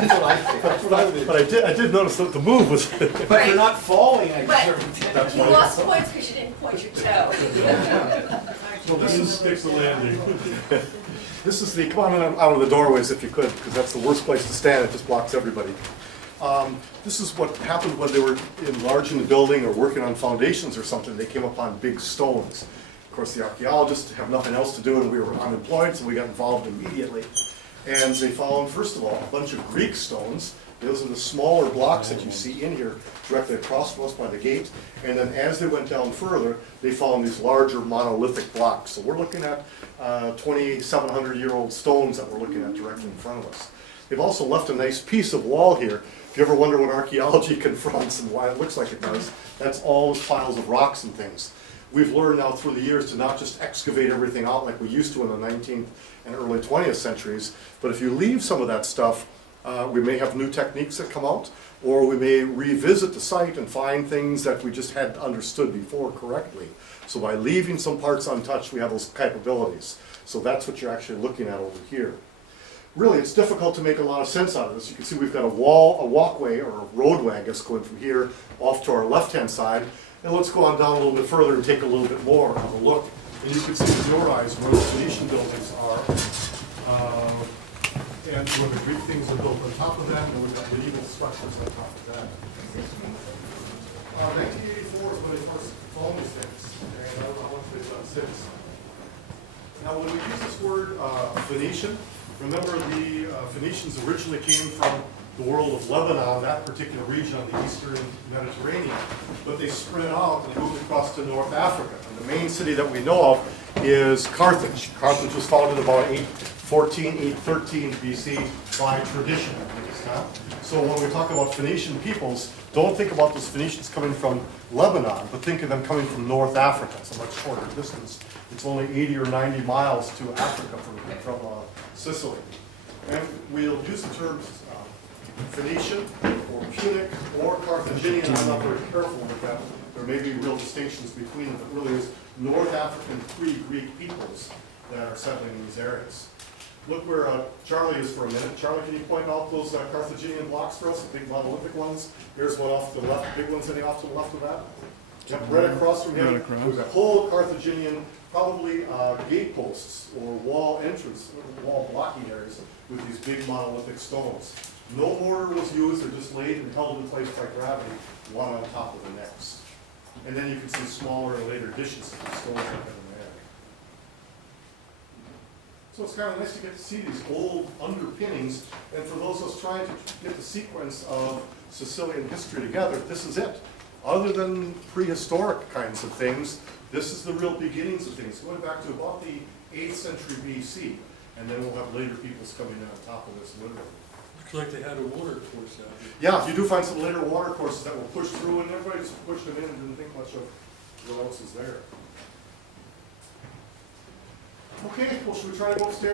That's what I think. That's what I think. But I did notice that the move was. But you're not falling, I But sure. you lost points because you didn't point your toe. Well, this is stick the landing. This is the, come on out of the doorways if you could, because that's the worst place to stand, it just blocks everybody. This is what happened when they were enlarging the building or working on foundations or something, they came upon big stones. Of course, the archaeologists have nothing else to do and we were unemployed, so we got involved immediately. And they found, first of all, a bunch of Greek stones. Those are the smaller blocks that you see in here, directly across from us by the gate. And then as they went down further, they found these larger monolithic blocks. So we're looking at 2,700-year-old stones that we're looking at directly in front of us. They've also left a nice piece of wall here. If you ever wonder what archaeology confronts and why it looks like it does, that's all those piles of rocks and things. We've learned now through the years to not just excavate everything out like we used to in the 19th and early 20th centuries, but if you leave some of that stuff, we may have new techniques that come out, or we may revisit the site and find things that we just hadn't understood before correctly. So by leaving some parts untouched, we have those capabilities. So that's what you're actually looking at over here. Really, it's difficult to make a lot of sense out of this. You can see we've got a walkway, or a roadway, I guess, going from here off to our left-hand side. And let's go on down a little bit further and take a little bit more of a look. And you can see with your eyes where the Phoenician buildings are, and where the Greek things are built on top of that, and we've got medieval structures on top of that. 1984 is when they first found these things, and I don't know how much they've done since. Now, when we use this word Phoenician, remember the Phoenicians originally came from the world of Lebanon, that particular region on the eastern Mediterranean, but they spread out and moved across to North Africa. And the main city that we know of is Carthage. Carthage was founded about 814, 813 BC by tradition. So when we talk about Phoenician peoples, don't think about those Phoenicians coming from Lebanon, but think of them coming from North Africa. It's a much shorter distance. It's only 80 or 90 miles to Africa from Sicily. And we'll use the terms Phoenician or Punic or Carthaginian. I'm not very careful with that. There may be real distinctions between them, but really is North African pre-Greek peoples that are settling in these areas. Look where Charlie is for a minute. Charlie, can you point out those Carthaginian blocks for us, the big monolithic ones? Here's one off to the left, big ones any off to the left of that? Yep, right across from him. There's a whole Carthaginian, probably gate posts or wall entrance, wall blocking areas with these big monolithic stones. No mortar was used, they're just laid and held in place by gravity, one on top of the next. And then you can see smaller and later additions to the stones like that in there. So it's kind of nice to get to see these old underpinnings, and for those of us trying to get the sequence of Sicilian history together, this is it. Other than prehistoric kinds of things, this is the real beginnings of things, going back to about the 8th century BC, and then we'll have later peoples coming in on top of this literally. Looks like they had a water course out here. Yeah, you do find some later water courses that were pushed through, and everybody just pushed them in and didn't think much of what else is there. Okay, well, should we try to go upstairs?